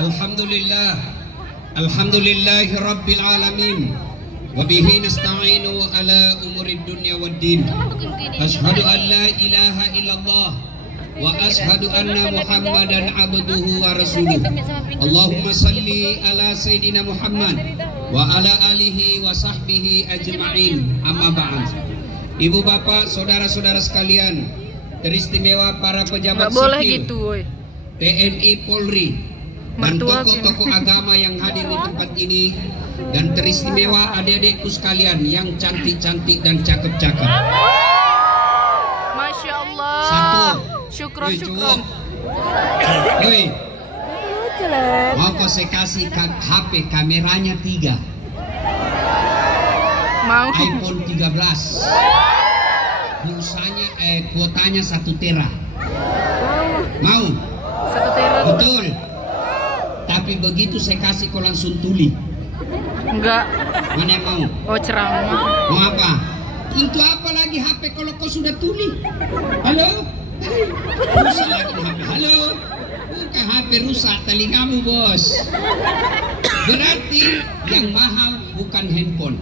Alhamdulillah, alhamdulillahi rabbil alamin, wa bihi nasta'inu ala umurid dunya waddin. Ashhadu an la ilaha illallah wa ashhadu anna Muhammadan abduhu wa rasuluh. Allahumma salli ala sayyidina Muhammad wa ala alihi wa sahbihi ajma'in. Amma ba'd. Ibu bapak, saudara-saudara sekalian, teristimewa para pejabat sipil, gitu, TNI, Polri, dan tokoh-tokoh agama yang hadir di tempat ini, dan teristimewa adik-adikku sekalian yang cantik-cantik dan cakep-cakep. Masya Allah. Satu. Syukron. Woi, mau kau saya kasih HP kameranya 3, mau iPhone 13, pulsanya kuotanya 1 tera. Mau? 1 tera. Betul. Tapi begitu saya kasih kau langsung tuli. Enggak. Mana yang mau? Oh, ceramah. Mau apa? Untuk apa lagi HP kalau kau sudah tuli? Halo? Rusak lagi HP. Halo? Bukan HP rusak, telingamu bos. Berarti yang mahal bukan handphone,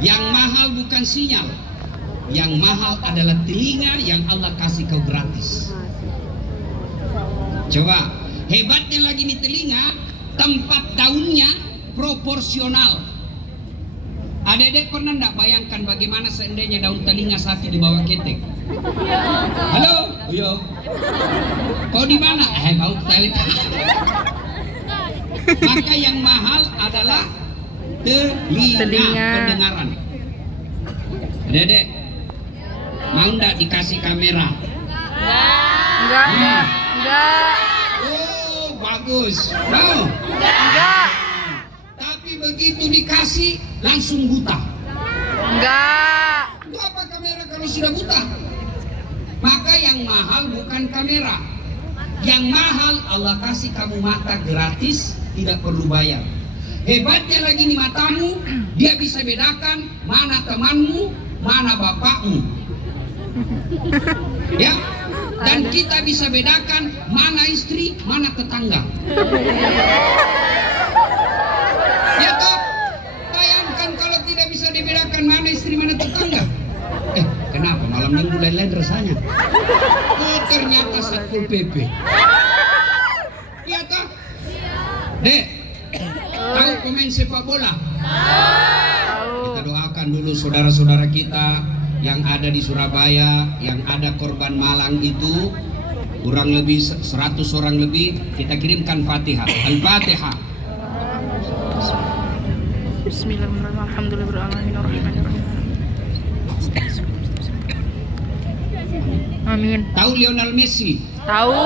yang mahal bukan sinyal, yang mahal adalah telinga yang Allah kasih kau gratis. Coba. Hebatnya lagi nih telinga, tempat daunnya proporsional. Adik-adik pernah enggak bayangkan bagaimana seandainya daun telinga sapi di bawah ketek? Halo? Yo. Kau di mana? Mau ke Maka yang mahal adalah telinga. Pendengaran. Adik-adik, mau enggak dikasih kamera? Enggak. Bagus. Mau? Enggak. Tapi begitu dikasih langsung buta. Enggak. Itu apa kamera kalau sudah buta? Maka yang mahal bukan kamera. Yang mahal Allah kasih kamu mata gratis, tidak perlu bayar. Hebatnya lagi nih matamu, dia bisa bedakan mana temanmu, mana bapakmu. Ya? Dan kita bisa bedakan mana istri, mana tetangga. Ya toh, bayangkan kalau tidak bisa dibedakan mana istri, mana tetangga. Kenapa malam minggu lain-lain rasanya? Oh, ternyata Satpol PP. Ya toh, Dek, tahu pemain sepak bola? Kita doakan dulu saudara-saudara kita yang ada di Surabaya, yang ada korban malang itu, kurang lebih 100 orang lebih, kita kirimkan Fatihah. Al-Fatihah. Bismillahirrahmanirrahim. Amin. Tahu Lionel Messi? Tahu.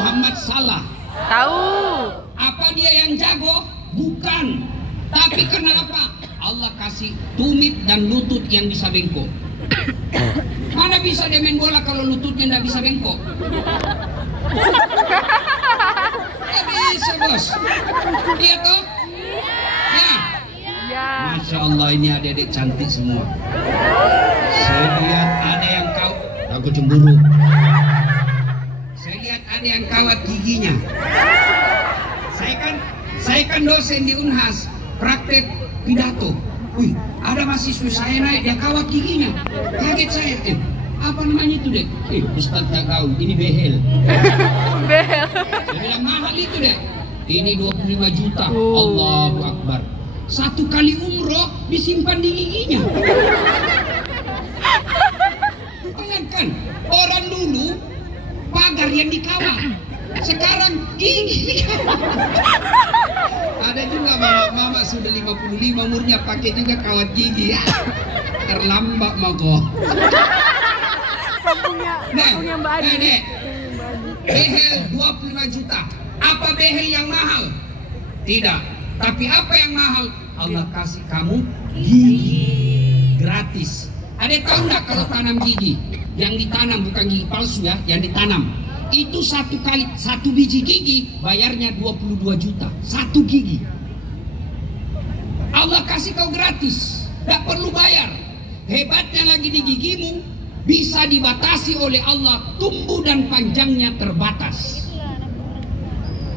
Muhammad Salah? Tahu. Apa dia yang jago? Bukan. Tapi kenapa? Allah kasih tumit dan lutut yang bisa bengkok. Mana bisa dia main bola kalau lututnya tidak bisa bengkok? Tidak bisa bos. Iya toh? Ya. Masya Allah, ini adik-adik cantik semua. Saya lihat ada yang aku cemburu. Saya lihat ada yang kawat giginya. Saya kan dosen di Unhas, praktek pidato. Wih, ada mahasiswa saya naik, dia kawat giginya. Kaget saya. Apa namanya itu, Dek? Ustaz tak tahu, ini behel. Behel. Saya bilang mahal itu, Dek. Ini 25 juta. Allahu Akbar. 1 kali umroh disimpan di giginya. Bayangkan, orang dulu pagar yang dikawat, sekarang gigi. Ada juga mama sudah 55 umurnya pakai juga kawat gigi. Terlambat mau kok. Dek, behel 25 juta. Apa behel yang mahal? Tidak. Tapi apa yang mahal? Allah kasih kamu gigi gratis. Ada tahu nggak kalau tanam gigi? Yang ditanam bukan gigi palsu ya, yang ditanam. Itu 1 biji gigi bayarnya 22 juta. 1 gigi. Allah kasih kau gratis, tidak perlu bayar. Hebatnya lagi di gigimu bisa dibatasi oleh Allah, tumbuh dan panjangnya terbatas.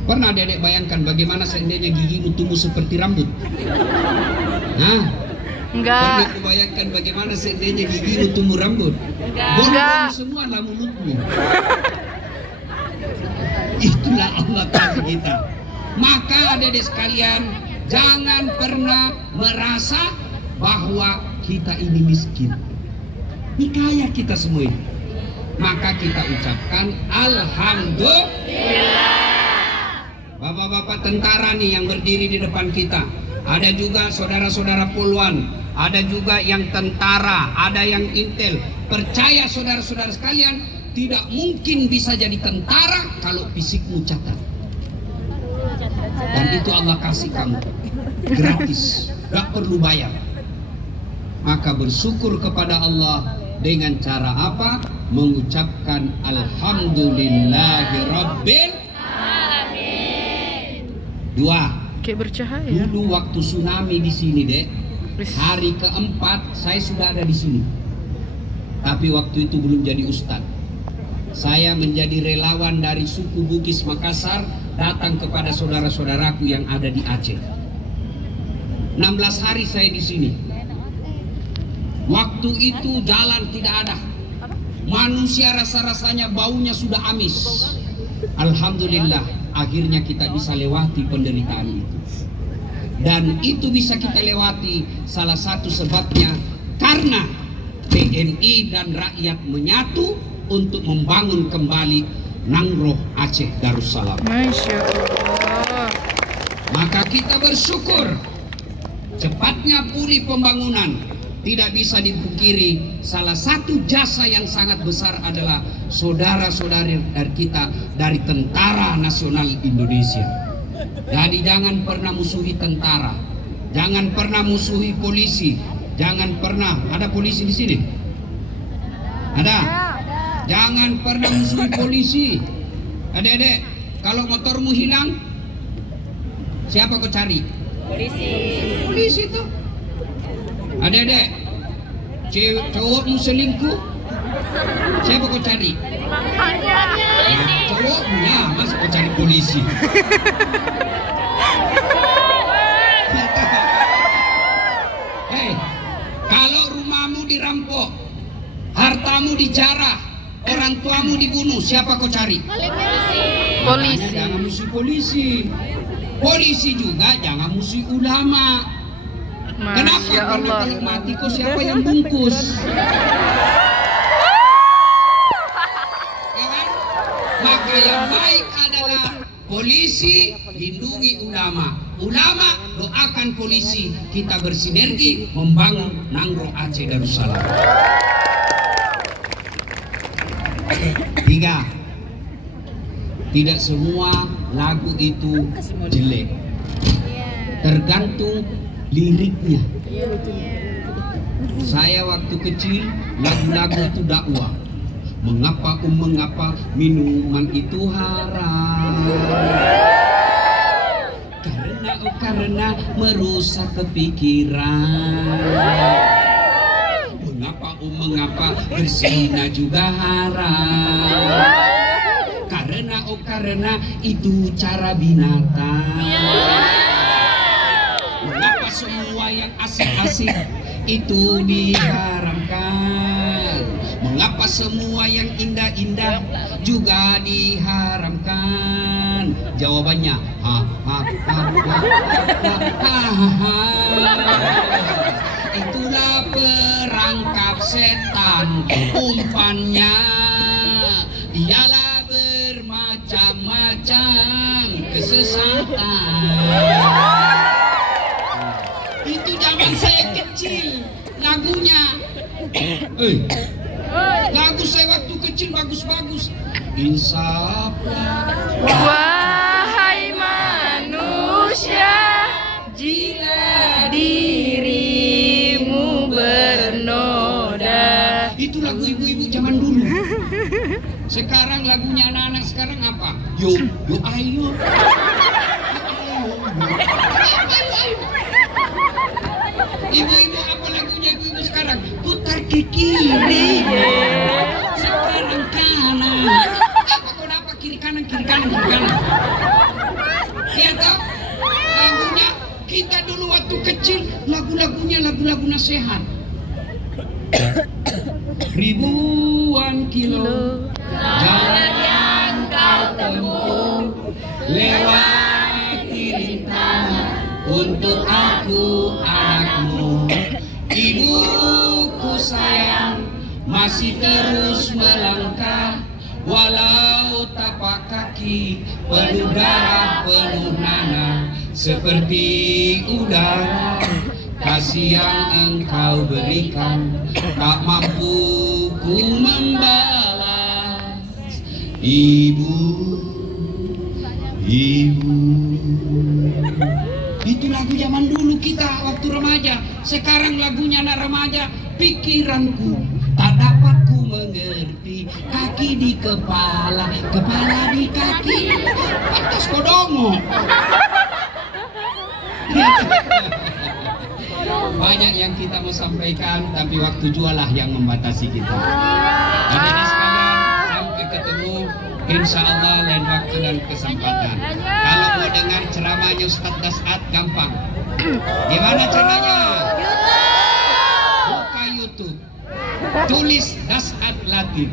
Pernah dedek bayangkan bagaimana seandainya gigimu tumbuh seperti rambut? Hah? Enggak. Pernah kubayangkan bagaimana seandainya gigimu tumbuh rambut? Bolong semua lah mulutmu. Itulah Allah kasih kita. Maka dedek sekalian, jangan pernah merasa bahwa kita ini miskin. Ini kaya kita semua ini. Maka kita ucapkan Alhamdulillah. Bapak-bapak tentara nih yang berdiri di depan kita. Ada juga saudara-saudara poluan. Ada juga yang tentara, ada yang intel. Percaya saudara-saudara sekalian, tidak mungkin bisa jadi tentara kalau fisikmu cacat. Dan itu Allah kasih kamu gratis, gak perlu bayar. Maka bersyukur kepada Allah dengan cara apa? Mengucapkan Alhamdulillahirabbil alamin. Dua. Kayak bercahaya. Dulu waktu tsunami di sini, Dek. Hari keempat saya sudah ada di sini. Tapi waktu itu belum jadi ustadz. Saya menjadi relawan dari suku Bugis Makassar datang kepada saudara-saudaraku yang ada di Aceh. 16 hari saya di sini. Waktu itu jalan tidak ada. Manusia rasa-rasanya baunya sudah amis. Alhamdulillah, akhirnya kita bisa lewati penderitaan itu. Dan itu bisa kita lewati salah satu sebabnya karena TNI dan rakyat menyatu untuk membangun kembali Nangroh Aceh Darussalam. Masya Allah. Maka kita bersyukur cepatnya pulih pembangunan. Tidak bisa dipungkiri, salah satu jasa yang sangat besar adalah saudara-saudari dari kita dari Tentara Nasional Indonesia. Jadi jangan pernah musuhi tentara, jangan pernah musuhi polisi, jangan pernah, ada polisi di sini? Ada? Jangan pernah musuhi polisi. Adek-adek, kalau motormu hilang, siapa kau cari? Polisi. Polisi itu. Adek-adek, cowokmu selingkuh, siapa kau cari? Nah, cowoknya, masa kau cari polisi? Hei, kalau rumahmu dirampok, hartamu dijarah, orang tuamu dibunuh, siapa kau cari? Polisi. Jangan musuh polisi. Polisi juga jangan musuh ulama. Kenapa? Karena kalau mati kok siapa yang bungkus? Ya kan? Maka yang baik adalah polisi lindungi ulama, ulama doakan polisi, kita bersinergi membangun Nangroh Aceh Darussalam. 3. Tidak semua lagu itu jelek, tergantung liriknya. Saya waktu kecil lagu-lagu itu dakwah. Mengapa minuman itu haram? Karena merusak kepikiran. Mengapa berzina juga haram? Karena itu cara binatang. Mengapa semua yang asik-asik itu diharamkan? Mengapa semua yang indah-indah juga diharamkan? Jawabannya, itulah perangkap setan, umpannya ialah bermacam-macam kesesatan. Itu zaman saya kecil lagunya. Lagu saya waktu kecil bagus-bagus. Insaflah Wahai manusia, jika dirimu bernoda. Itu lagu ibu-ibu zaman dulu. Sekarang lagunya anak-anak sekarang apa? Yo ayo. Ibu-ibu apa lagunya ibu-ibu sekarang? Putar ke kiri, sekarang kanan. Apa kiri kanan? kecil lagu-lagunya lagu-lagu nasihat. Ribuan kilo jalan yang kau tempuh, lewati rintangan untuk aku anakmu. Ibuku sayang masih terus melangkah, walau tapak kaki penuh darah penuh nanah. Seperti udara kasih yang engkau berikan, tak mampu ku membalas. Ibu, ibu. Itu lagu zaman dulu kita waktu remaja. Sekarang lagunya anak remaja. Pikiranku tak dapat ku mengerti, kaki di kepala, kepala di kaki, atas kodomo. Banyak yang kita mau sampaikan, tapi waktu jualah yang membatasi kita. Adik-adik sekalian, sampai ketemu insya Allah lain waktu dan kesempatan. Kalau mau dengar ceramahnya Ustaz Dasat, gampang. Gimana caranya? Buka YouTube, tulis Dasat Latif.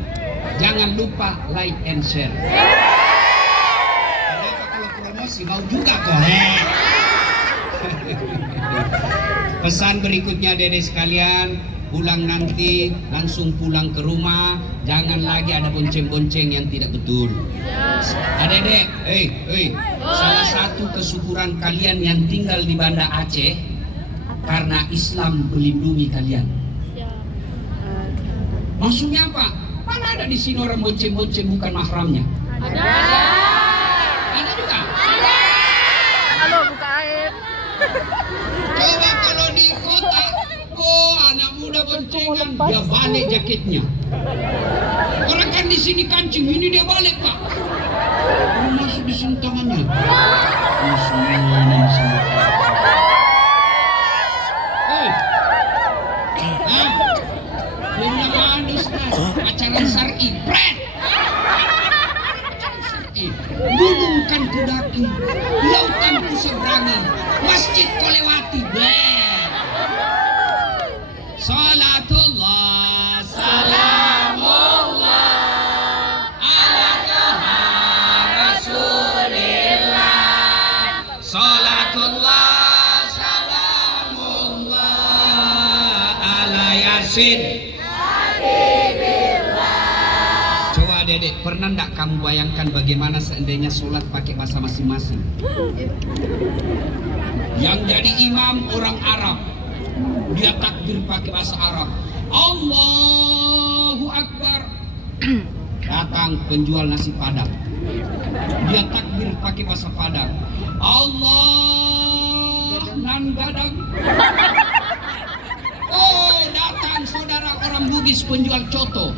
Jangan lupa like and share. Kenapa kalau promosi mau juga kok? Pesan berikutnya dede sekalian, pulang nanti langsung pulang ke rumah, jangan lagi ada bonceng-bonceng yang tidak betul. Adek-adek, salah satu kesyukuran kalian yang tinggal di Banda Aceh karena Islam melindungi kalian. Maksudnya apa? Mana ada di sini orang bonceng-bonceng bukan mahramnya? Ada. Ada juga? Ada. Halo, buka aib. Coba kalau di kota, anak muda boncengan, dia balik jaketnya. Orang kan di sini kancing, ini dia balik pak. Masuk di sini tangannya. Dia bilang adus pacaran syar'i, pret. Gunungkan kudaki, lautan ku seberangi, masjid kau lewati, Salatullah, salamullah, ala toha rasulillah. Salatullah, salamullah, ala yasin. Dedek, pernah enggak kamu bayangkan bagaimana seandainya sholat pakai bahasa masing-masing? Yang jadi imam orang Arab, dia takbir pakai bahasa Arab, Allahu Akbar. Datang penjual nasi padang, dia takbir pakai bahasa Padang, Allah nan gadang. Oh, datang saudara orang Bugis penjual coto,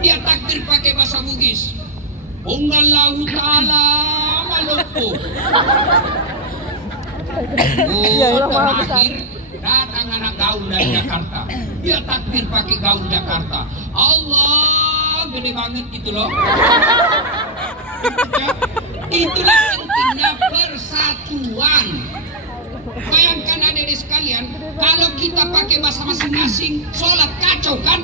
dia takbir pakai bahasa Bugis, Allahu Ta'ala Maluku. Oh, terakhir datang anak gaul dari Jakarta, dia takbir pakai gaul Jakarta, Allah gede banget gitu loh. Itulah pentingnya persatuan. Bayangkan adik-adik sekalian, kalau kita pakai bahasa masing-masing, sholat kacau kan?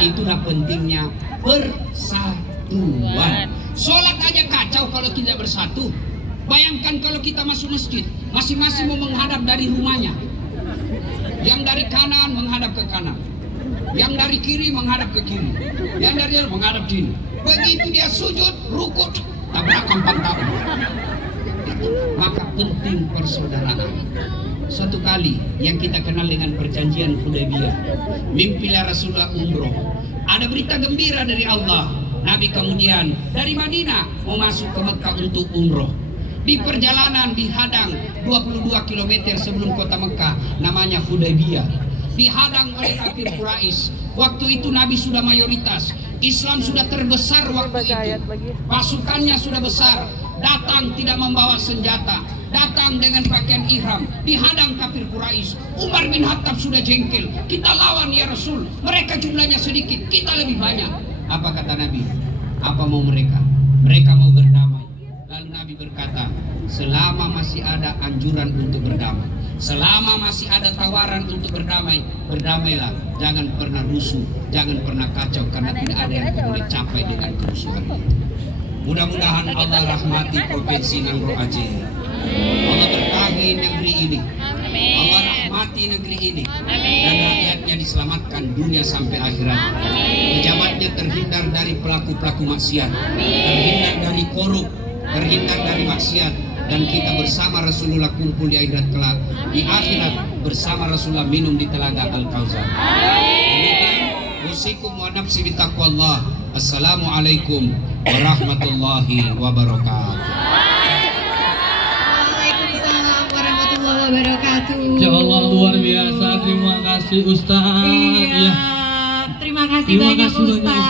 Itulah pentingnya persatuan. Sholat aja kacau kalau tidak bersatu. Bayangkan kalau kita masuk masjid, masing-masing mau menghadap dari rumahnya. Yang dari kanan menghadap ke kanan, yang dari kiri menghadap ke kiri, yang dari jalan menghadap kiri. Begitu dia sujud, rukuk, tabrakan pantat. Maka penting persaudaraan. Suatu kali yang kita kenal dengan perjanjian Hudaybiyah, mimpilah Rasulullah umroh. Ada berita gembira dari Allah. Nabi kemudian dari Madinah mau masuk ke Mekah untuk umroh. Di perjalanan dihadang 22 km sebelum kota Mekah, namanya Hudaybiyah. Dihadang oleh kafir Quraisy. Waktu itu Nabi sudah mayoritas, Islam sudah terbesar waktu itu. Pasukannya sudah besar, datang tidak membawa senjata, datang dengan pakaian ihram, dihadang kafir Quraisy. Umar bin Khattab sudah jengkel, kita lawan ya Rasul, mereka jumlahnya sedikit, kita lebih banyak. Apa kata Nabi? Apa mau mereka? Mereka mau berdamai. Lalu Nabi berkata, selama masih ada anjuran untuk berdamai, selama masih ada tawaran untuk berdamai, berdamailah. Jangan pernah rusuh, jangan pernah kacau, karena tidak ada yang boleh capai dengan kerusuhan itu. Mudah-mudahan Allah rahmati Provinsi Nangro Aceh. Allah berkahi negeri ini. Allah rahmati negeri ini. Dan rakyatnya diselamatkan dunia sampai akhirat. Pejabatnya terhindar dari pelaku-pelaku maksiat, terhindar dari korup, terhindar dari maksiat. Dan kita bersama Rasulullah kumpul di akhirat kelak. Di akhirat bersama Rasulullah minum di telaga Al-Kautsar. Usikum wa nafsi bitaqwallah. Assalamualaikum warahmatullahi wabarakatuh. Waalaikumsalam warahmatullahi wabarakatuh. Ya Allah, luar biasa. Terima kasih Ustaz. Iya. Terima kasih banyak Ustaz.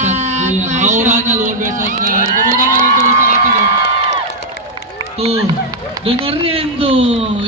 Iya, auranya luar biasa sekali. Tepuk tangan untuk Ustaz itu dong. Tuh, dengerin tuh.